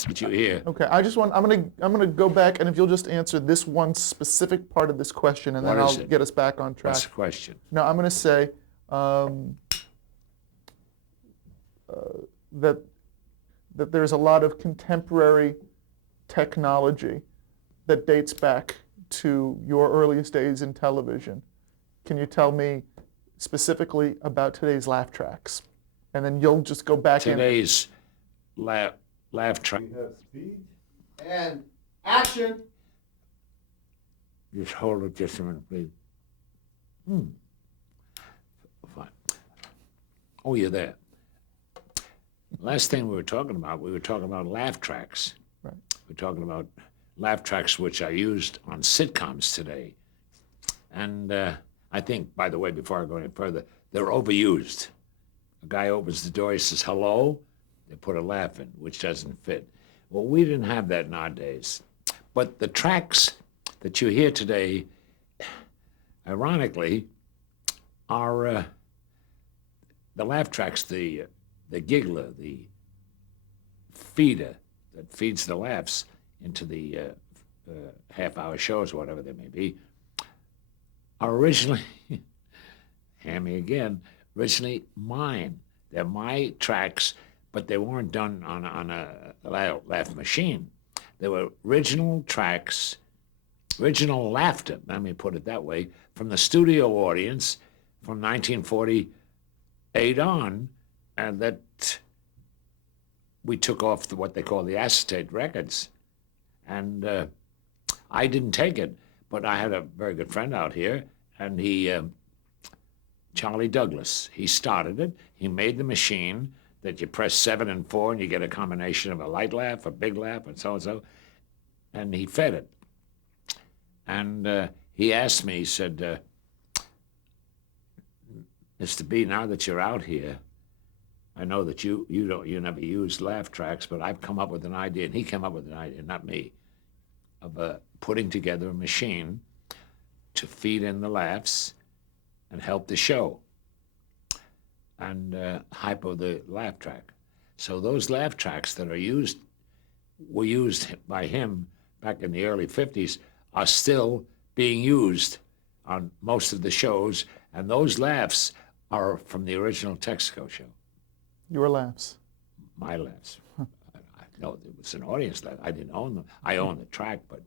that you hear. Okay, I'm gonna go back, and if you'll just answer this one specific part of this question, and What then is I'll it? get us back on track. What's the question? No, I'm gonna say um, that there's a lot of contemporary technology that dates back to your earliest days in television. Can you tell me specifically about today's laugh tracks? And then you'll just go back in. Today's laugh track. We have speed and action. Just hold it just a minute, please. Fine. Oh, you're there. Last thing we were talking about laugh tracks. Right. We're talking about laugh tracks which are used on sitcoms today. And I think, by the way, before I go any further, they're overused. A guy opens the door, he says, hello, they put a laugh in, which doesn't fit. Well, we didn't have that nowadays. But the tracks that you hear today, ironically, are the laugh tracks, the giggler, the feeder that feeds the laughs into the half-hour shows, whatever they may be, are originally, hear me again, originally mine. They're my tracks, but they weren't done on a laugh machine. They were original tracks, original laughter, let me put it that way, from the studio audience from 1948 on, and that we took off what they call the acetate records. And I didn't take it, but I had a very good friend out here, and he, Charlie Douglas, he started it. He made the machine that you press 7 and 4 and you get a combination of a light laugh, a big laugh, and so, and he fed it. And he asked me, he said, Mr. B, now that you're out here, I know that you never used laugh tracks, but I've come up with an idea, and he came up with an idea, not me, of putting together a machine to feed in the laughs and help the show and hypo the laugh track. So those laugh tracks that were used by him back in the early 50s are still being used on most of the shows, and those laughs are from the original Texaco show. Your laughs. My laughs. No, it was an audience laugh. I didn't own them. I owned the track, but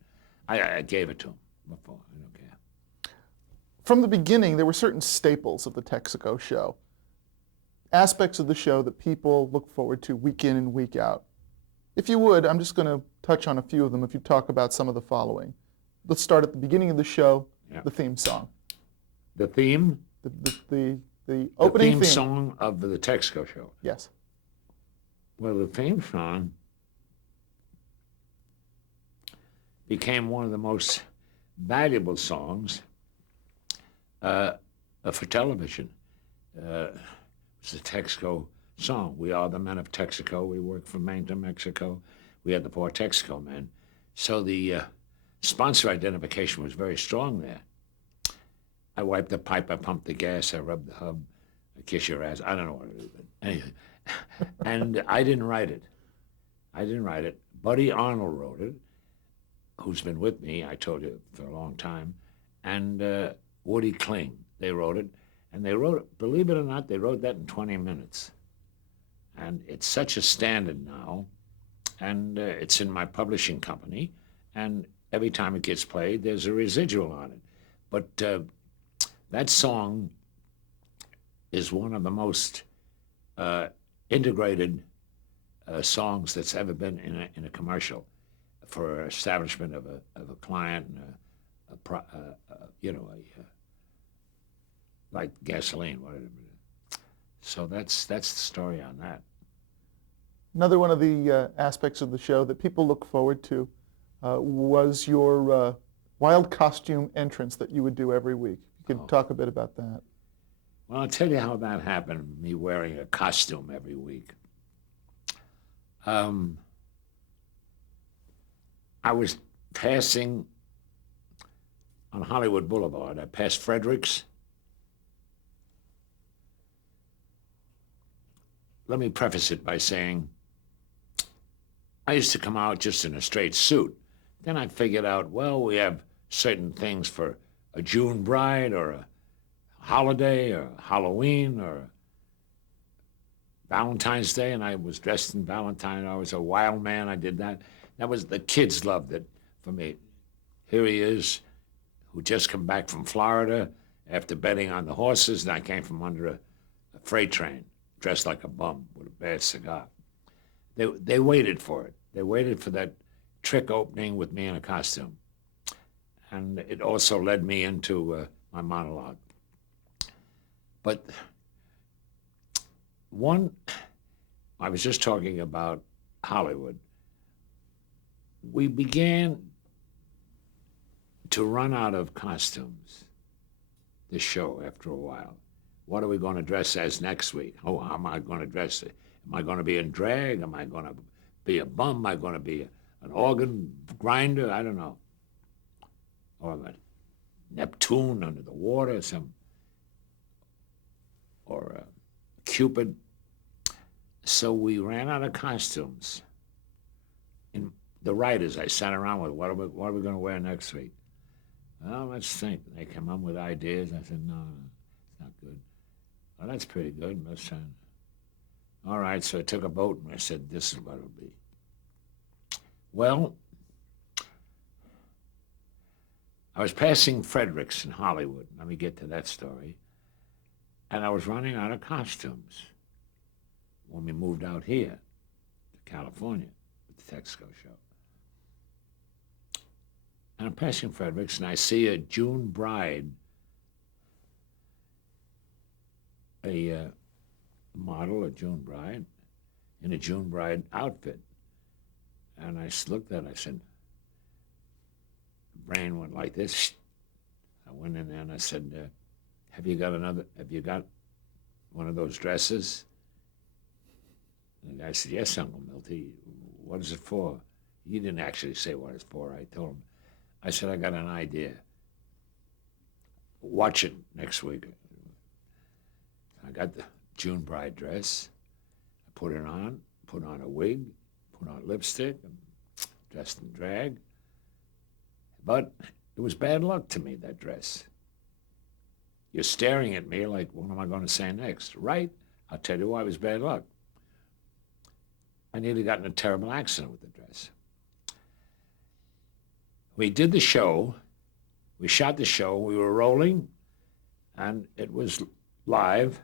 I gave it to him before. I don't care. From the beginning, there were certain staples of the Texaco show, aspects of the show that people look forward to week in and week out. If you would, I'm just going to touch on a few of them if you talk about some of the following. Let's start at the beginning of the show, the theme song. The theme? The opening theme song of the Texaco show. Yes. Well, the theme song became one of the most valuable songs for television. It's the Texaco song. We are the men of Texaco. We work from Maine to Mexico. We had the poor Texaco men. So the sponsor identification was very strong there. I wiped the pipe, I pumped the gas, I rubbed the hub, I kiss your ass. I don't know what it is, but anyway. And I didn't write it. Buddy Arnold wrote it, who's been with me, I told you, for a long time, and Woody Kling, they wrote it. And they wrote it, believe it or not, they wrote that in 20 minutes. And it's such a standard now, and it's in my publishing company, and every time it gets played, there's a residual on it. But that song is one of the most integrated songs that's ever been in a commercial for establishment of a client and like gasoline, whatever it is. So that's the story on that. Another one of the aspects of the show that people look forward to was your wild costume entrance that you would do every week. You could talk a bit about that. Well, I'll tell you how that happened, me wearing a costume every week. I was passing on Hollywood Boulevard. I passed Fredericks. Let me preface it by saying I used to come out just in a straight suit. Then I figured out, well, we have certain things for a June bride or a holiday or Halloween or Valentine's Day, and I was dressed in Valentine. I was a wild man. I did that. That was the kids loved it for me. Here he is, who just come back from Florida after betting on the horses, and I came from under a freight train, dressed like a bum with a bad cigar. They waited for it. They waited for that trick opening with me in a costume. And it also led me into my monologue. But I was just talking about Hollywood. We began to run out of costumes, this show, after a while. What are we going to dress as next week? Oh, how am I going to dress it? Am I going to be in drag? Am I going to be a bum? Am I going to be an organ grinder? I don't know. Or a Neptune under the water, or a Cupid. So we ran out of costumes. And the writers, I sat around with, what are we going to wear next week? Well, let's think. They came up with ideas. I said, no, it's not good. Well, that's pretty good. Let's try. All right, so I took a vote and I said, this is what it'll be. Well, I was passing Fredericks in Hollywood. Let me get to that story. And I was running out of costumes when we moved out here to California with the Texaco show. And I'm passing Fredericks and I see a June bride, a model, a June bride, in a June bride outfit. And I looked at it, I said, brain went like this. I went in there and I said, have you got one of those dresses? And the guy said, yes, Uncle Milty. What is it for? He didn't actually say what it's for. I told him. I said, I got an idea. Watch it next week. I got the June bride dress. I put it on, put on a wig, put on lipstick, and dressed in drag. But it was bad luck to me, that dress. You're staring at me like, what am I going to say next? Right? I'll tell you why it was bad luck. I nearly got in a terrible accident with the dress. We did the show. We shot the show. We were rolling, and it was live.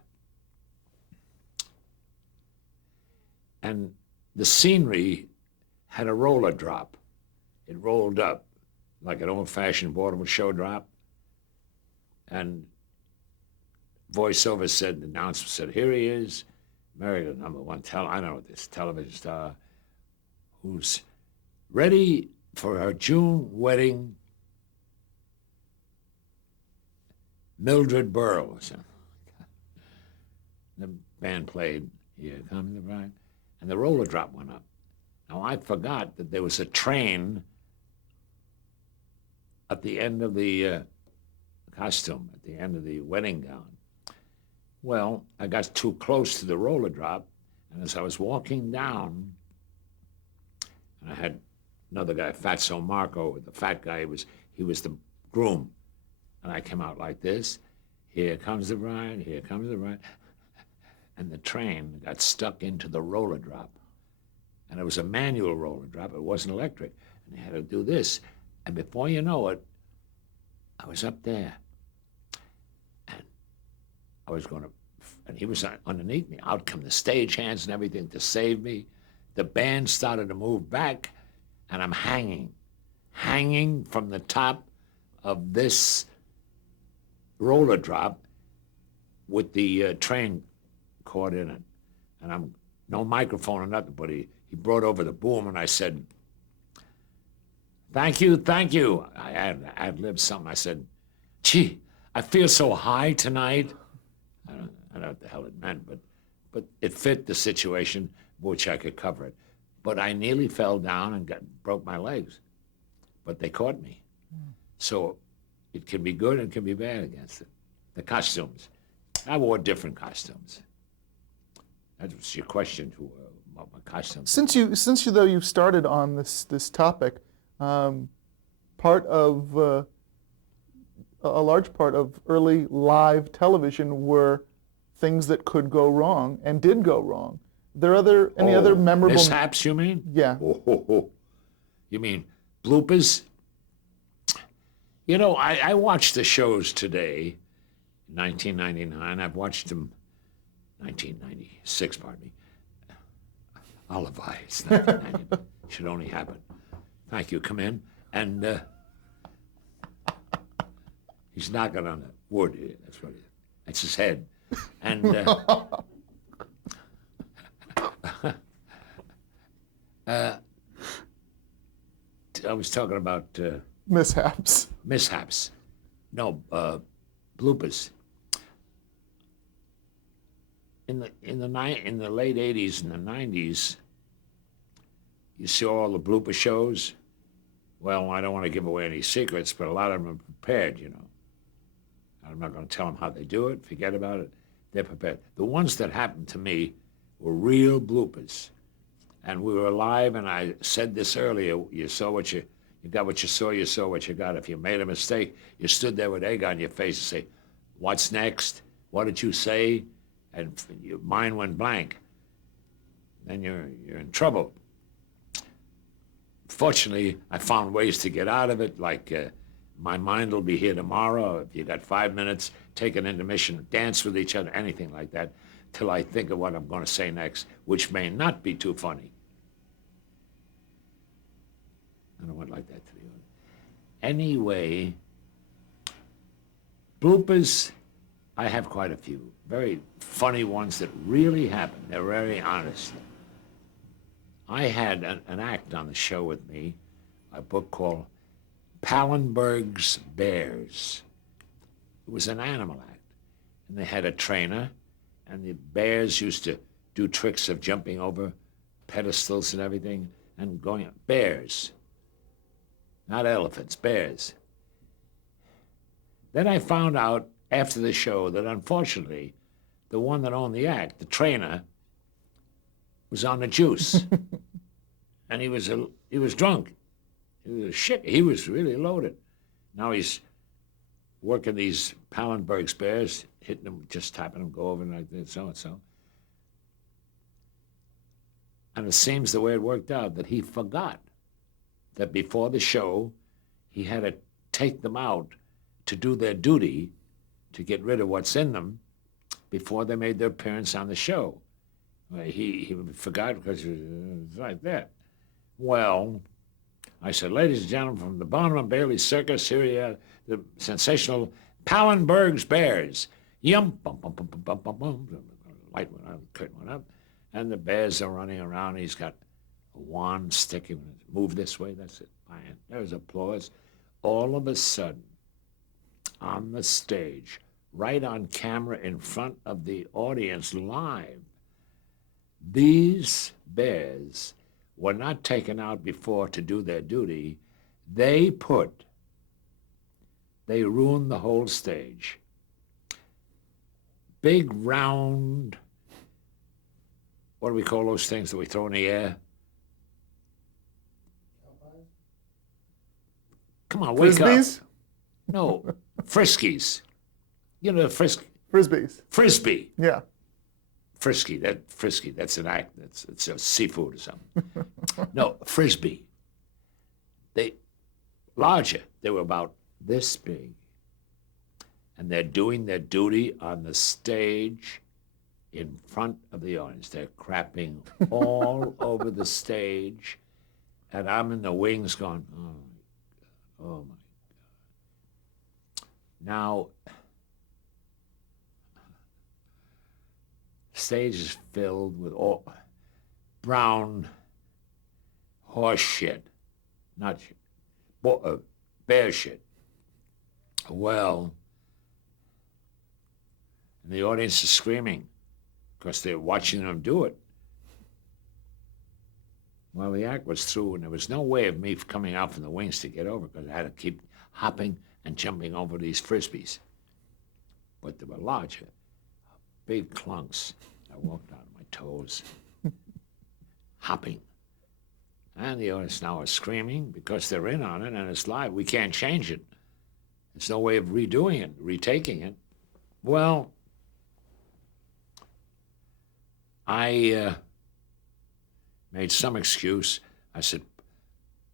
And the scenery had a roller drop. It rolled up like an old-fashioned vaudeville show drop. And voiceover said, the announcer said, here he is, America's #1 I don't know this television star, who's ready for her June wedding, Milton Berle. So the band played, Here Comes the Bride, and the roller drop went up. Now, I forgot that there was a train at the end of the costume, at the end of the wedding gown. Well, I got too close to the roller drop, and as I was walking down, and I had another guy, Fatso Marco, the fat guy, he was the groom, and I came out like this, here comes the bride, here comes the bride, and the train got stuck into the roller drop. And it was a manual roller drop, it wasn't electric, and they had to do this. And before you know it, I was up there, and I was going to, and he was underneath me. Out come the stagehands and everything to save me. The band started to move back, and I'm hanging from the top of this roller drop with the train caught in it. And I'm no microphone or nothing, but he brought over the boom, and I said, thank you, thank you. I ad-libbed something. I said, gee, I feel so high tonight. I don't know what the hell it meant, but it fit the situation, which I could cover it. But I nearly fell down and broke my legs. But they caught me. So it can be good and it can be bad against it. The costumes. I wore different costumes. That was your question to Oh, my costume. Since you though you've started on this topic, part of a large part of early live television were things that could go wrong and did go wrong. There any other memorable mishaps, you mean? Yeah. You mean bloopers? You know, I watched the shows today, 1999. I've watched them, 1996, pardon me. Alibi, it's 1990. Should only happen. Thank you. Come in. And he's knocking on the wood. That's what it is. That's his head. And I was talking about mishaps. mishaps. No, bloopers. In the late '80s and the '90s, you saw all the blooper shows. Well, I don't want to give away any secrets, but a lot of them are prepared. You know, I'm not going to tell them how they do it. Forget about it. They're prepared. The ones that happened to me were real bloopers, and we were live. And I said this earlier: you saw what you got, what you saw. You saw what you got. If you made a mistake, you stood there with egg on your face and say, "What's next? What did you say?" And your mind went blank. Then you're in trouble. Fortunately, I found ways to get out of it, like my mind will be here tomorrow. If you got 5 minutes, take an intermission, dance with each other, anything like that, till I think of what I'm going to say next, which may not be too funny. I don't want like that to be. Anyway, bloopers, I have quite a few. Very funny ones that really happened. They're very honest. I had an act on the show with me, a book called Pallenberg's Bears. It was an animal act. And they had a trainer, and the bears used to do tricks of jumping over pedestals and everything, and going up. Bears. Not elephants, bears. Then I found out after the show that unfortunately, the one that owned the act, the trainer, was on the juice. And he was drunk. He was shit. He was really loaded. Now he's working these Pallenberg's bears, hitting them, just tapping them, go over like this, so and so. And it seems the way it worked out that he forgot that before the show, he had to take them out to do their duty, to get rid of what's in them, before they made their appearance on the show. He forgot because it was like that. Well, I said, ladies and gentlemen, from the Barnum and Bailey Circus, here you are, the sensational Pallenberg's Bears. Yum, bum, bum, bum, bum, bum, bum, bum. The light went up, the curtain went up, and the bears are running around. He's got a wand sticking. Move this way, that's it. There's applause. All of a sudden, on the stage, right on camera in front of the audience live, these bears were not taken out before to do their duty. They ruined the whole stage. Big round, what do we call those things that we throw in the air? Come on, wake Frisbees? up. No, friskies. You know, Frisbees. Frisbee. Yeah. Frisky, that's an act. It's a seafood or something. No, frisbee. They larger. They were about this big. And they're doing their duty on the stage in front of the audience. They're crapping all over the stage. And I'm in the wings going, oh my God. Now, stage is filled with all brown horse shit, not shit, bear shit. Well, and the audience is screaming because they're watching them do it. Well, the act was through, and there was no way of me coming out from the wings to get over because I had to keep hopping and jumping over these frisbees. But they were larger, big clunks. I walked on my toes. hopping. And the audience now are screaming because they're in on it and it's live. We can't change it. There's no way of redoing it, retaking it. Well, I made some excuse. I said,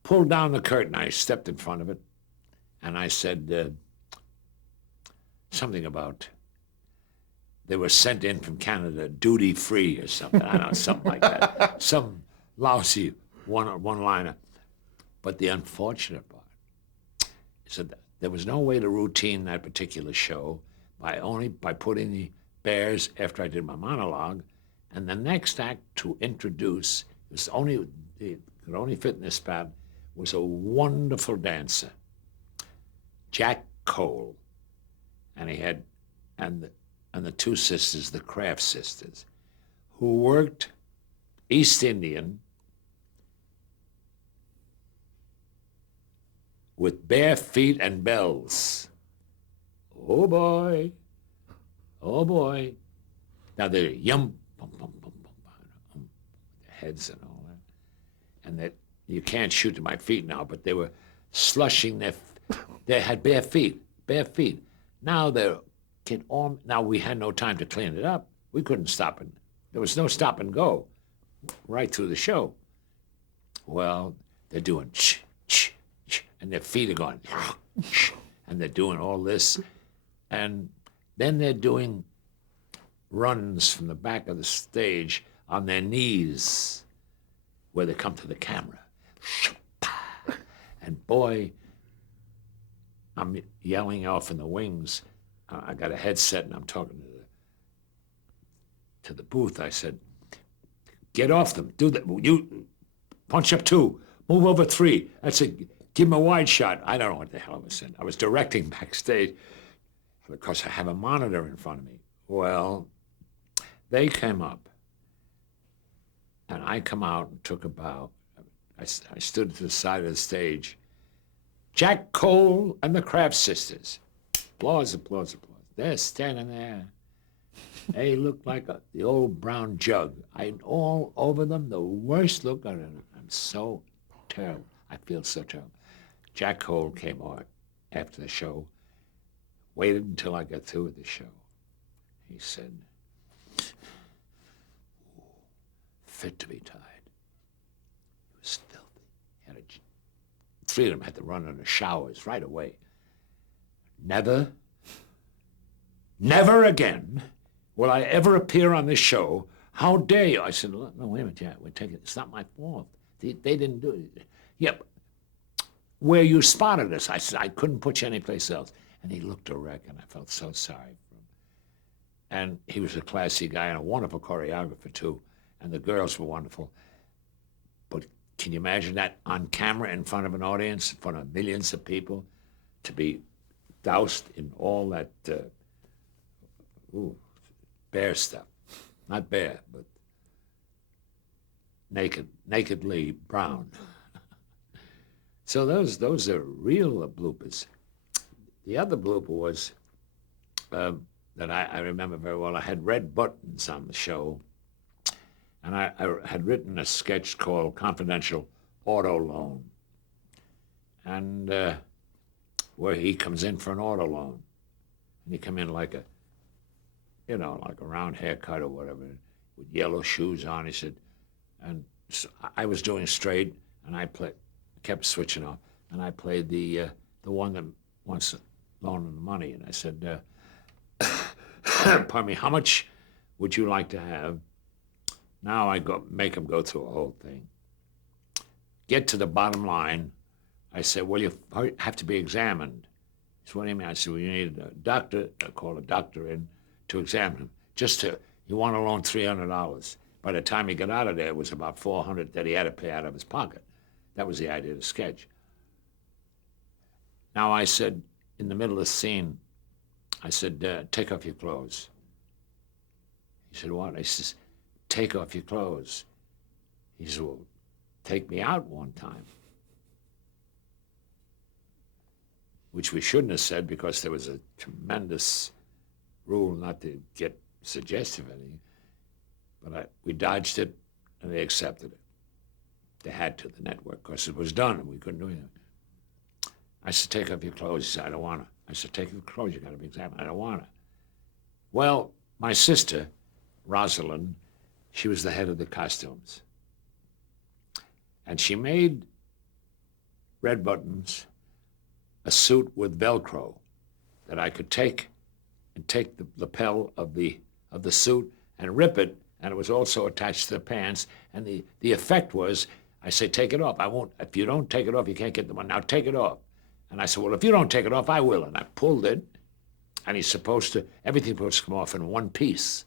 pull down the curtain. I stepped in front of it, and I said something about they were sent in from Canada duty-free or something. I don't know, something like that. Some lousy one-liner. But the unfortunate part is that there was no way to routine that particular show by putting the bears after I did my monologue, and the next act to introduce it could only fit in this spot, was a wonderful dancer, Jack Cole, and he had and the two sisters, the Kraft sisters, who worked East Indian with bare feet and bells. Oh boy, oh boy. Now they're yum, bum, bum, bum, bum, bum, heads and all that. And that you can't shoot to my feet now, but they were slushing they had bare feet. Now now we had no time to clean it up. We couldn't stop it. There was no stop and go right through the show. Well, they're doing and their feet are going, and they're doing all this. And then they're doing runs from the back of the stage on their knees where they come to the camera. And boy, I'm yelling off in the wings. I got a headset and I'm talking to the booth. I said, get off them. Do that. You punch up 2. Move over 3. That's it. Give him a wide shot. I don't know what the hell I was saying. I was directing backstage because I have a monitor in front of me. Well, they came up, and I come out and took a bow. I stood to the side of the stage. Jack Cole and the Kraft sisters. Applause, applause, applause. They're standing there. They look like the old brown jug. I'm all over them, the worst look on it. I'm so terrible. I feel so terrible. Jack Cole came on after the show, waited until I got through with the show. He said, fit to be tied. He was filthy. 3 of them had to run in the showers right away. Never again will I ever appear on this show. How dare you? I said, no, wait a minute, Jack, we're taking, it's not my fault. They didn't do it. Yep. Where you spotted us, I said, I couldn't put you anyplace else. And he looked a wreck, and I felt so sorry for him. And he was a classy guy and a wonderful choreographer, too. And the girls were wonderful. But can you imagine that on camera in front of an audience, in front of millions of people, to be doused in all that bear stuff? Not bear, but nakedly brown. So those are real bloopers. The other blooper was that I remember very well. I had red buttons on the show, and I had written a sketch called Confidential Auto Loan, and where he comes in for an auto loan, and he come in like a round haircut or whatever, with yellow shoes on. He said, and so I was doing straight, and I kept switching off, and I played the one that wants loaning the money, and I said, pardon me, how much would you like to have? Now I make him go through a whole thing. Get to the bottom line. I said, well, you have to be examined. He said, what do you mean? I said, well, you need a doctor, call a doctor in to examine him. You want to loan $300. By the time he got out of there, it was about $400 that he had to pay out of his pocket. That was the idea of the sketch. Now I said, in the middle of the scene, I said, take off your clothes. He said, what? I said, take off your clothes. He said, well, take me out one time. Which we shouldn't have said because there was a tremendous rule not to get suggestive anything. But we dodged it, and they accepted it. They had to, the network, because it was done and we couldn't do anything. I said, take off your clothes. He said, I don't want to. I said, take off your clothes. You got to be examined. I don't want to. Well, my sister, Rosalind, she was the head of the costumes. And she made Red Buttons a suit with Velcro that I could take and take the lapel of the suit and rip it, and it was also attached to the pants. And the effect was, I say, take it off. I won't. If you don't take it off, you can't get the one. Now take it off. And I said, well, if you don't take it off, I will. And I pulled it, and he's supposed to, everything was supposed to come off in one piece.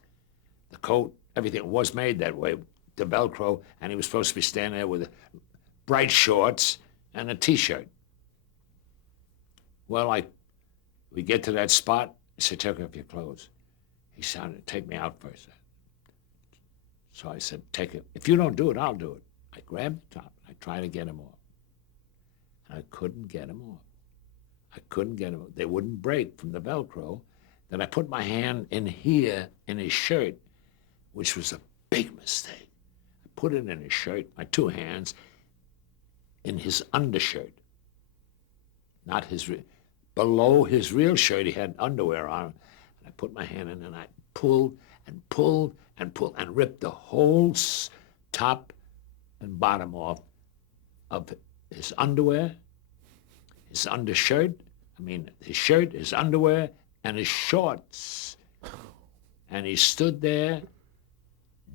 The coat, everything was made that way, the Velcro, and he was supposed to be standing there with bright shorts and a T-shirt. Well, we get to that spot. I said, take off your clothes. He sounded, take me out first. So I said, take it. If you don't do it, I'll do it. I grabbed the top. I tried to get him off. And I couldn't get him off. I couldn't get him off. They wouldn't break from the Velcro. Then I put my hand in here in his shirt, which was a big mistake. I put it in his shirt, my two hands, in his undershirt. Not his, below his real shirt, he had underwear on. And I put my hand in and I pulled and pulled and pulled and ripped the whole top and bottom off of his underwear, his undershirt, his shirt, his underwear, and his shorts. And he stood there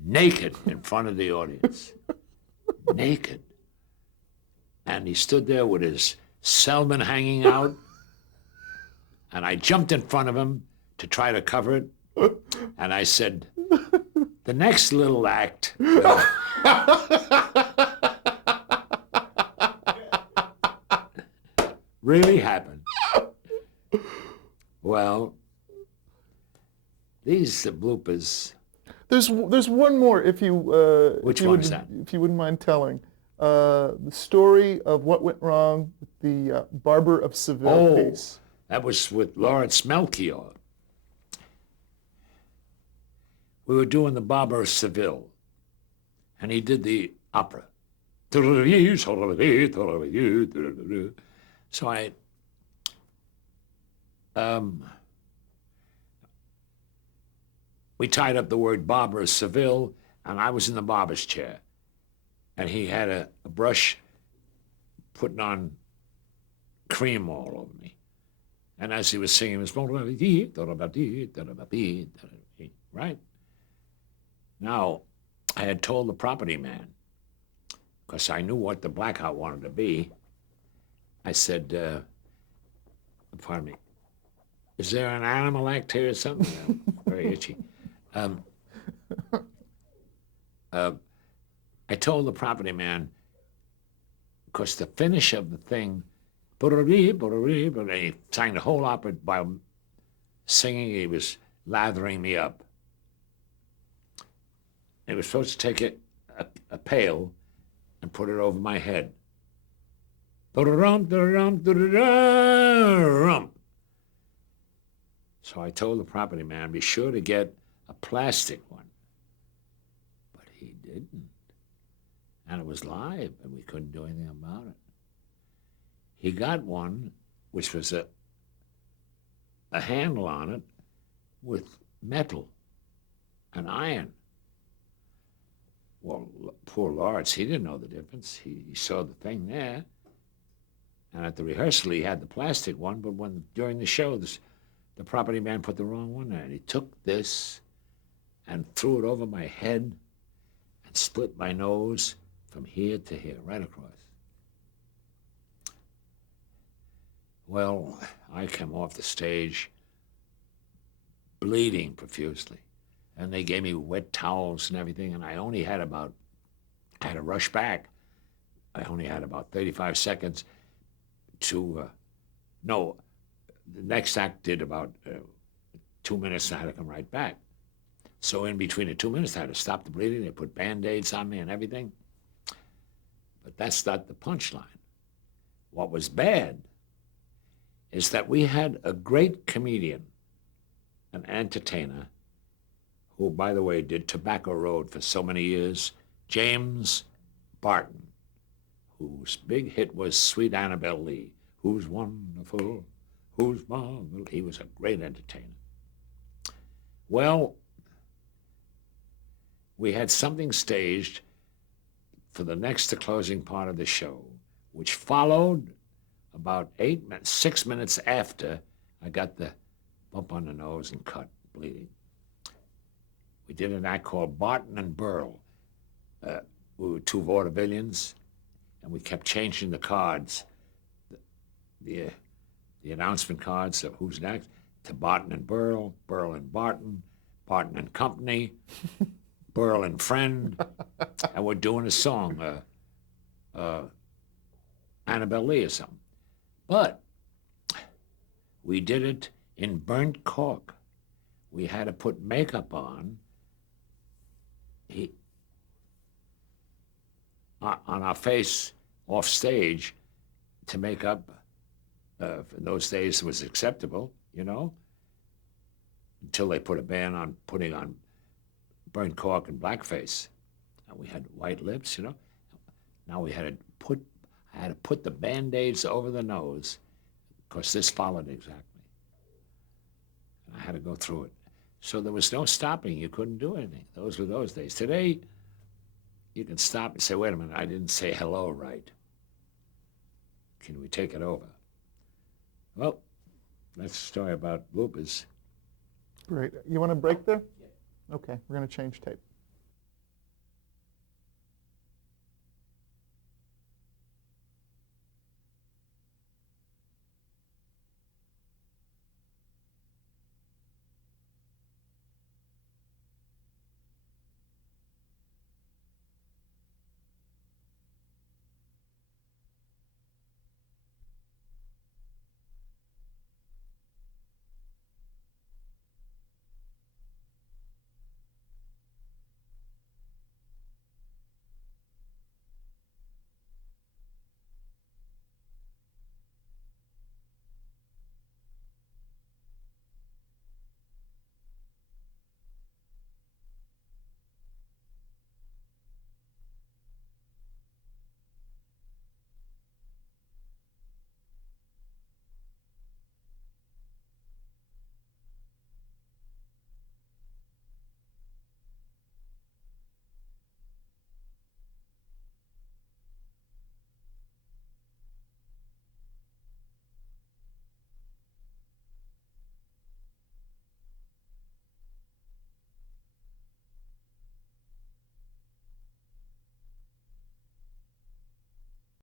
naked in front of the audience. Naked. And he stood there with his Selman hanging out. And I jumped in front of him to try to cover it. And I said, the next little act really happened. Well, these bloopers. There's one more, if you Which if you one would, is that? If you wouldn't mind telling, the story of what went wrong with the Barber of Seville case. That was with Lawrence Melchior. We were doing the Barber of Seville, and he did the opera. So we tied up the word Barber of Seville, and I was in the barber's chair. And he had a brush putting on cream all over me. And as he was singing, it was right? Now, I had told the property man, because I knew what the blackout wanted to be, I said, pardon me, is there an animal act here or something? Very itchy. I told the property man, because the finish of the thing, he sang the whole opera by singing. He was lathering me up. He was supposed to take a pail and put it over my head. So I told the property man, be sure to get a plastic one. But he didn't. And it was live, and we couldn't do anything about it. He got one, which was a handle on it with metal and iron. Well, poor Lawrence, he didn't know the difference. He saw the thing there. And at the rehearsal, he had the plastic one, but during the show, the property man put the wrong one there. And he took this and threw it over my head and split my nose from here to here, right across. Well, I came off the stage bleeding profusely. And they gave me wet towels and everything, and I had to rush back. I only had about 35 seconds to, the next act did about 2 minutes, and I had to come right back. So in between the 2 minutes, I had to stop the bleeding. They put Band-Aids on me and everything. But that's not the punchline. What was bad is that we had a great comedian, an entertainer, who, by the way, did Tobacco Road for so many years, James Barton. whose big hit was Sweet Annabelle Lee. Who's wonderful, who's marvelous. He was a great entertainer. Well, we had something staged for the next to closing part of the show, which followed about 6 minutes after I got the bump on the nose and cut, bleeding. We did an act called Barton and Berle. We were two vaudevillians, and we kept changing the cards, the announcement cards of who's next, to Barton and Berle, Berle and Barton, Barton and Company, Berle and Friend, and we're doing a song, Annabelle Lee or something. But we did it in burnt cork. We had to put makeup on. On our face off stage to make up. In those days, it was acceptable, you know, until they put a ban on putting on burnt cork and blackface. And we had white lips, you know. Now I had to put the Band-Aids over the nose, because this followed exactly. And I had to go through it. So there was no stopping. You couldn't do anything. Those were those days. Today, you can stop and say, wait a minute, I didn't say hello right. Can we take it over? Well, that's a story about bloopers. Great. You want a break there? Okay, we're going to change tape.